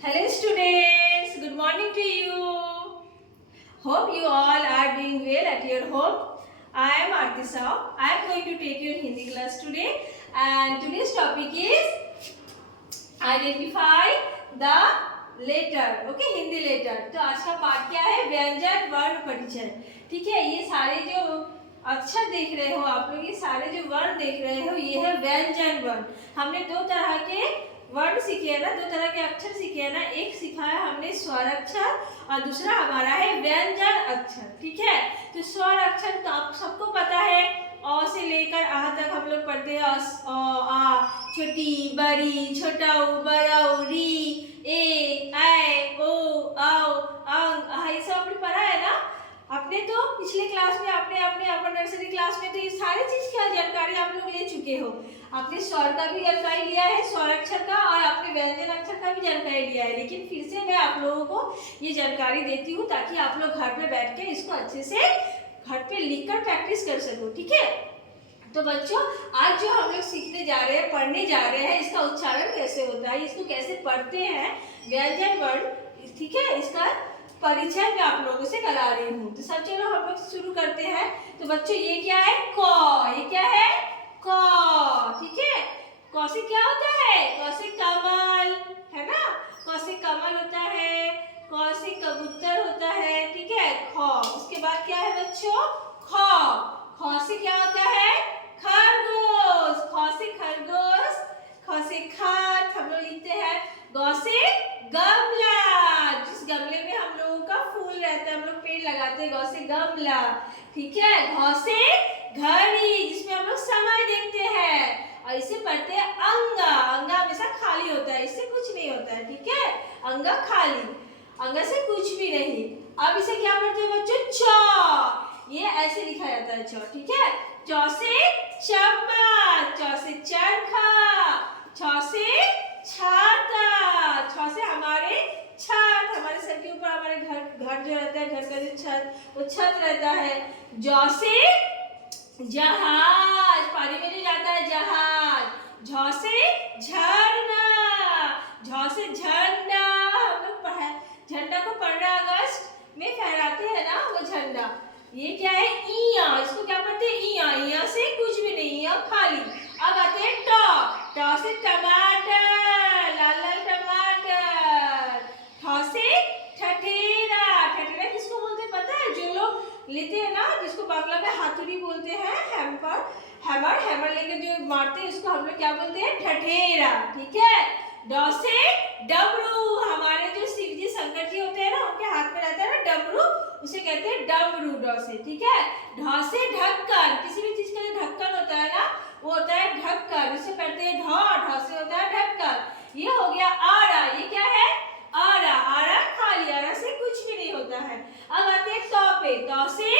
Hello students, good morning to you. Hope you all are doing well at your home. I am Aarti Saw. I am going to take your Hindi class today and today's topic is identify the letter. Okay, Hindi letter. तो आज का पाठ क्या है? व्यंजन वर्ण परिचय. ठीक है, ये सारे जो अक्षर देख रहे हो आप लोग, ये सारे जो वर्ण देख रहे हो, ये है व्यंजन वर्ण. हमने दो तरह के वर्ण सीखे है ना, दो तरह के अक्षर सीखे है ना. एक सीखा है हमने स्वर अक्षर और दूसरा हमारा है व्यंजन अक्षर. ठीक है, तो स्वर अक्षर तो आप सबको पता है. अ से लेकर आ तक हम लोग पढ़ते हैं. आ, छोटी बड़ी, छोटा बड़ा, री, ए, ऐ, ओ, औ, अंग, ये सब आपने पढ़ा है ना. आपने तो पिछले क्लास में आपने अपने नर्सरी क्लास में तो ये सारी चीज की जानकारी आप लोग ले चुके हो. आपने स्वर का भी जानकारी लिया है, स्वर अक्षर का, और आपने व्यंजन अक्षर का भी जानकारी लिया है. लेकिन फिर से मैं आप लोगों को ये जानकारी देती हूँ ताकि आप लोग घर पे बैठ के इसको अच्छे से घर पे लिखकर प्रैक्टिस कर सको. ठीक है, तो बच्चों आज जो हम लोग सीखने जा रहे हैं, पढ़ने जा रहे हैं, इसका उच्चारण कैसे होता है, इसको कैसे पढ़ते हैं व्यंजन वर्ण. ठीक है, इसका परिचय मैं आप लोगों से करा रही हूँ. तो सब चलो हम लोग शुरू करते हैं. तो बच्चों ये क्या है? क. ये क्या है? क. ठीक है, क से क्या होता है? क से कमल है ना, क से कमल होता है, क से कबूतर होता है. ठीक है, ख. उसके बाद क्या है बच्चों? ख. ख से क्या होता है? खरगोश. ख से खरगोश, ख से खत हम लोग लिखते हैं. ग से गमला, जिस गमले में हम लोगों का फूल रहता है, हम लोग पेड़ लगाते हैं. ग से गमला. ठीक है, घ से घड़ी, जिसमें हम लोग समय देखते हैं. और इसे पढ़ते हैं अंगा. अंगा हमेशा खाली होता है, इससे कुछ नहीं होता है. ठीक है, अंगा खाली, अंगा से कुछ भी नहीं. अब इसे क्या पढ़ते हैं बच्चों? च. ये ऐसे लिखा जाता है च. ठीक है, च से चम्मच, च से चरखा, छ से छाता, छ से हमारे छत, हमारे सर के ऊपर हमारे घर जो रहता है, घर का जो छत, वो छत रहता है. ज से जहाज, पानी में जो जाता है जहाज. झ से झरना, झ से झंडा. हम लोग पढ़ा झंडा को 15 अगस्त में फहराते हैं ना, वो झंडा. ये क्या है? इया. इसको क्या पढ़ते हैं? इया. इया से कुछ भी नहीं, इया खाली. अब आते हैं ट. ट से टमाटर, लाल लाल टमाटर. ठ से ठठेरा. ठठेरा किसको बोलते हैं पता है? जो लोग लेते हैं ना, जिसको बांग्ला में हाथुड़ी बोलते हैं, हैमर लेकर जो मारते हैं, उसको हम लोग क्या बोलते हैं? ठठेरा. ठीक है, ड से डमरू. हमारे जो शिव जी शंकर जी होते हैं ना, उनके हाथ में रहता है ना डमरू, उसे कहते हैं डमरू. ड से. ठीक है, ढ से ढक्कन. किसी भी चीज का जो ढक्कन होता है ना, वो होता है ढक्कन. इसे कहते हैं ढ. ढ से होता है ढक्कन. ये हो गया आरा. ये क्या है? आरा. आरा खाली, आरा से कुछ भी नहीं होता है. अब आते हैं त पे. त से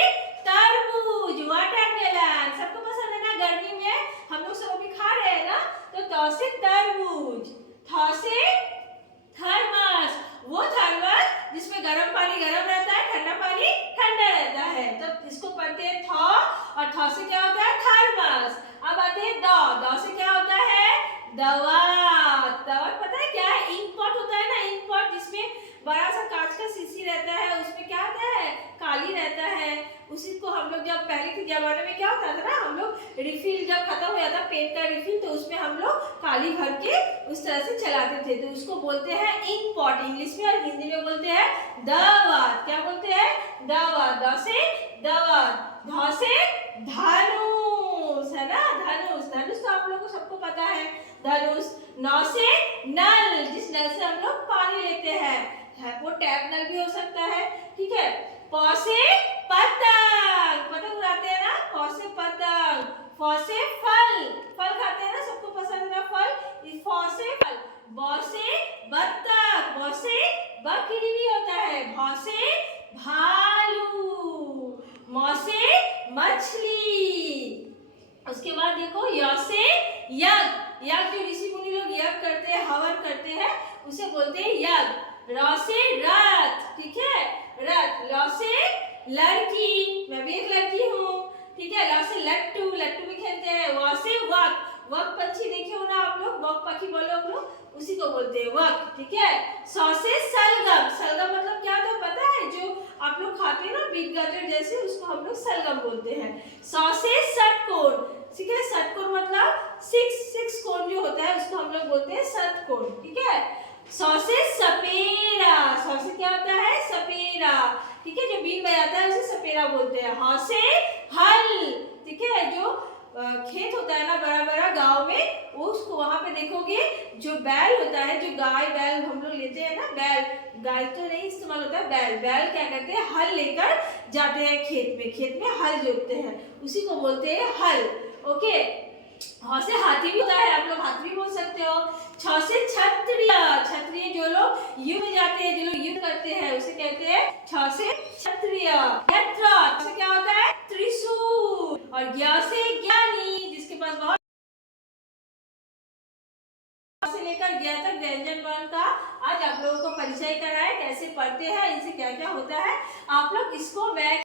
तरबूज, वाटरमेलन. सबको पसंद है ना, गर्मी में हम लोग सब अभी खा रहे हैं ना. तो त से तरबूज. थ से थर्मस. वो थर्मस जिसमें गर्म पानी गर्म रहता है, ठंडा पानी ठंडा रहता है. तो इसको पढ़ते हैं थ. और थ से क्या होता है? थर्मस. अब आते हैं द. द से क्या होता है? दवा. दवा पता है क्या है? इंक पॉट होता है ना, इंक पॉट, जिसमें बड़ा सा कांच का शीशी रहता है, उसमें क्या होता है? काली रहता है. उसी को हम लोग जब पहले के जमाने में क्या होता था ना, हम लोग रिफिल जब खत्म हो जाता पेन का रिफिल, तो उसमें हम लोग काली भर के उस तरह से चलाते थे. तो उसको बोलते हैं इंक पॉट इंग्लिश में, और हिंदी में बोलते हैं दवा. क्या बोलते हैं? दवा. द से दवा. ध से धनुष है ना, धनुष. धनुष तो आप लोगों को सबको पता है, धनुष. न से नल, जिस नल से हम लोग पानी लेते हैं, वो टैप नल भी हो सकता है. ठीक है, प से पतंग. पतंग उड़ाते हैं ना, प से पतंग. फ से फल. फल खाते हैं ना, सबको पसंद है ना फल. फ से फल. ब से बत्तख. ब से बकरी भी होता है. भ से भालू. म से मछली. उसके बाद देखो य से यज्ञ. यज्ञ जो ऋषि मुनि लोग यज्ञ करते हैं, हवन करते हैं, उसे बोलते हैं यज्ञ. र से रथ. ठीक है, रथ. ल से लड़की. मैं भी एक लड़की हूँ. ठीक है, ल से लट्टू. लट्टू भी खेलते हैं. व से वक. वक पंछी देखे हो ना आप लोग, वक पक्षी बोलो आप लोग, उसी को बोलते हैं वक, ठीक है। सौ से सलगम, सलगम मतलब क्या होता है पता है, जो आप लोग खाते हैं ना बीट गाजर जैसे, उसको हम लोग सलगम बोलते हैं। सौ से षटकोण, ठीक है, षटकोण मतलब सिक्स कोण जो होता है उसको हम लोग बोलते हैं षटकोण, ठीक है। सौ से सपेरा, सौ से क्या होता है सपेरा, ठीक है, जो बीन बजाता है उसे सपेरा बोलते हैं। ह से हल, ठीक है, जो खेत होता है ना बड़ा बड़ा गांव में, उसको वहां पे देखोगे जो बैल होता है, जो गाय बैल हम लोग लेते हैं ना, बैल, गाय तो नहीं इस्तेमाल होता है, बैल, बैल क्या करते हैं हल लेकर जाते हैं खेत में हल जोतते हैं, उसी को बोलते हैं हल, ओके। ह से हाथी भी होता है, आप लोग हाथी भी बोल सकते हो। छ से क्षत्रिय, क्षत्रिय जो लोग युद्ध में जाते हैं, जो लोग युद्ध करते हैं उसे कहते हैं छ से क्षत्रिय। यत्र से क्या होता है त्रिशूल, और ज्ञ से ज्ञानी, जिसके पास बहुत से लेकर ज्ञ तक व्यंजन वर्ण का आज आप लोगों को परिचय कराया, कैसे पढ़ते हैं, इनसे क्या क्या होता है, आप लोग इसको मैं